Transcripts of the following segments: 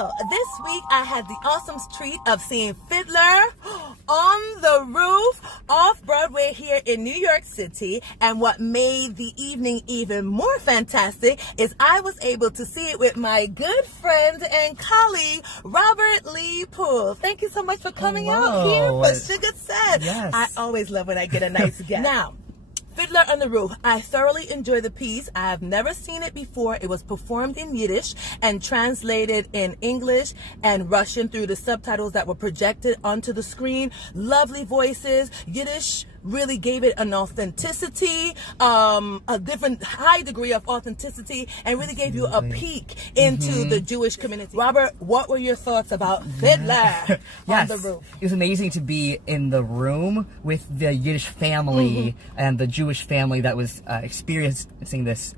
Well, this week I had the awesome treat of seeing Fiddler on the Roof, Off-Broadway here in New York City. And what made the evening even more fantastic is I was able to see it with my good friend and colleague, Robert Lee Poole. Thank you so much for coming out here for Shuga Said. Yes. I always love when I get a nice guest. Now, Fiddler on the Roof. I thoroughly enjoyed the piece. I have never seen it before. It was performed in Yiddish and translated in English and Russian through the subtitles that were projected onto the screen. Lovely voices. Yiddish really gave it an authenticity, a different high degree of authenticity, and really gave you a peek into the Jewish community. Robert, what were your thoughts about Fiddler on the Roof? It was amazing to be in the room with the Yiddish family and the Jewish family that was experiencing this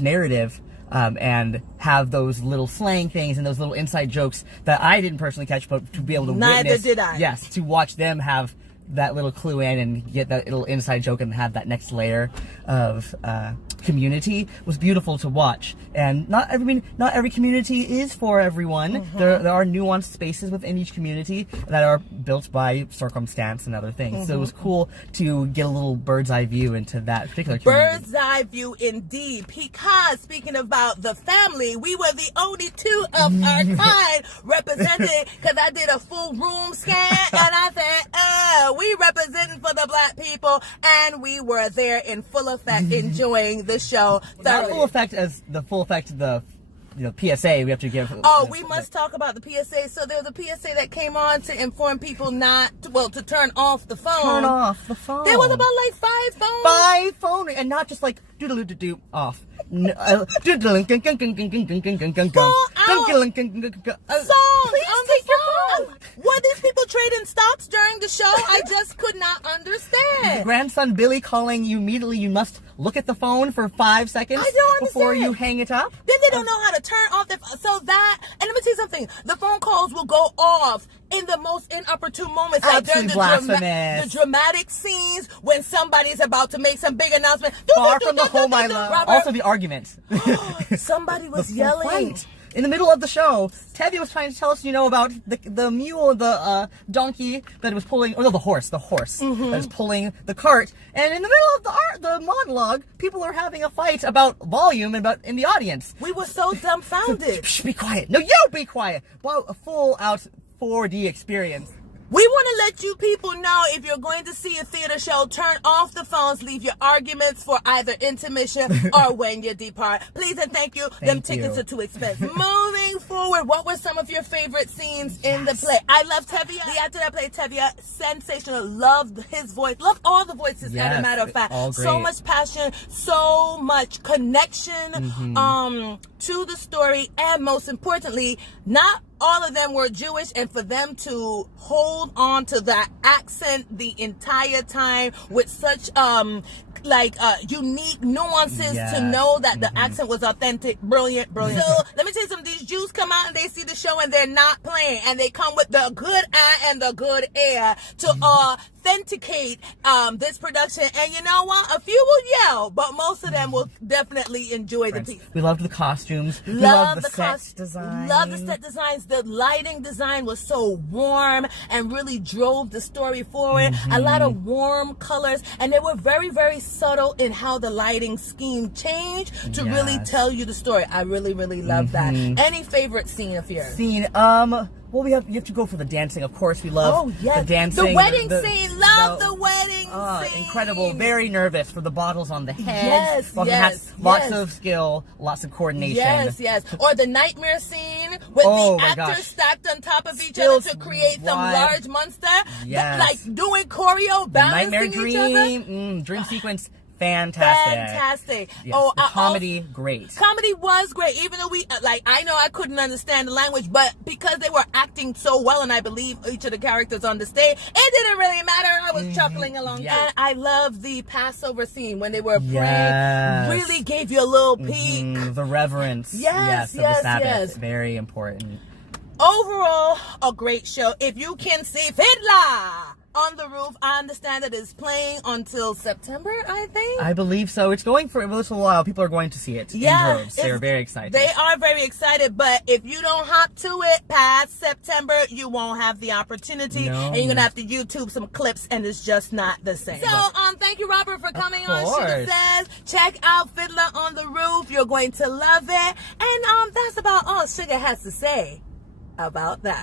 narrative. And have those little slang things and those little inside jokes that I didn't personally catch, but to be able to witness. Neither did I. Yes, to watch them have that little clue in and get that little inside joke and have that next layer of community was beautiful to watch. And not every community is for everyone. There are nuanced spaces within each community that are built by circumstance and other things. So it was cool to get a little bird's eye view into that particular community. Bird's eye view indeed, because speaking about the family, we were the only two of our kind represented, because I did a full room scan and I said, we representing for the black people, and we were there in full effect enjoying the show. Not full effect as the full effect of the PSA we have to give. Oh, we must talk about the PSA. So there was a PSA that came on to inform people to turn off the phone. Turn off the phone. There was about like 5 phones. 5 phones, and not just like doodle-doo-doo off. Songs on the phone. Were these people trading stocks during the show? I just could not understand. Grandson Billy calling you immediately. You must look at the phone for 5 seconds before you hang it up. Then they don't know how to turn off the phone. So that, and let me tell you something, the phone calls will go off in the most inopportune moments. Like during the dramatic scenes when somebody's about to make some big announcement. Far from the home I love. Robert, also the argument. Somebody was yelling. Fight. In the middle of the show, Tevye was trying to tell us, about the mule, the donkey that was pulling, the horse that was pulling the cart. And in the middle of the monologue, people are having a fight about volume and in the audience. We were so dumbfounded. Shh, be quiet. No, you be quiet. Wow, a full out 4D experience. We want to let you people know, if you're going to see a theater show, turn off the phones, leave your arguments for either intermission or when you depart. Please and thank you. Them tickets are too expensive. Moving forward, what were some of your favorite scenes in the play? I love Tevye. The actor that played Tevye, sensational. Loved his voice. Loved all the voices, as a matter of fact. All great. So much passion, so much connection to the story, and most importantly, not all of them were Jewish, and for them to hold on to that accent the entire time with such unique nuances to know that the accent was authentic. Brilliant. So let me tell you something, these Jews come out and they see the show and they're not playing, and they come with the good eye and the good air to authenticate this production. And you know what, a few will yell, but most of them will definitely enjoy the piece. We loved the costumes. Love the set design. Love the set designs. The lighting design was so warm and really drove the story forward. A lot of warm colors, and they were very, very subtle in how the lighting scheme changed to really tell you the story. I really, really love that. Any favorite scene of yours? Well, you have to go for the dancing. Of course, we love the dancing. The wedding scene. Love the wedding scene. Incredible. Very nervous for the bottles on the head. Lots of skill, lots of coordination. Yes. Or the nightmare scene with the actors stacked on top of each other to create some large monster. Yes. Like doing choreo, balancing nightmare each other. Dream sequence. Fantastic. Yes. The comedy, great. Comedy was great, even though I know I couldn't understand the language, but because they were acting so well, and I believe each of the characters on the stage, it didn't really matter. I was chuckling along. And I love the Passover scene when they were praying. Really gave you a little peek. The reverence. Of the Sabbath. Very important. Overall, a great show. If you can see Fiddler on the Roof. I understand that it's playing until September, I think. I believe so. It's going for a little while. People are going to see it in droves. They're very excited. They are very excited, but if you don't hop to it past September, you won't have the opportunity, and you're gonna have to YouTube some clips, and it's just not the same. So, thank you, Robert, for coming on Shuga Says. Check out Fiddler on the Roof. You're going to love it, and that's about all Shuga has to say about that.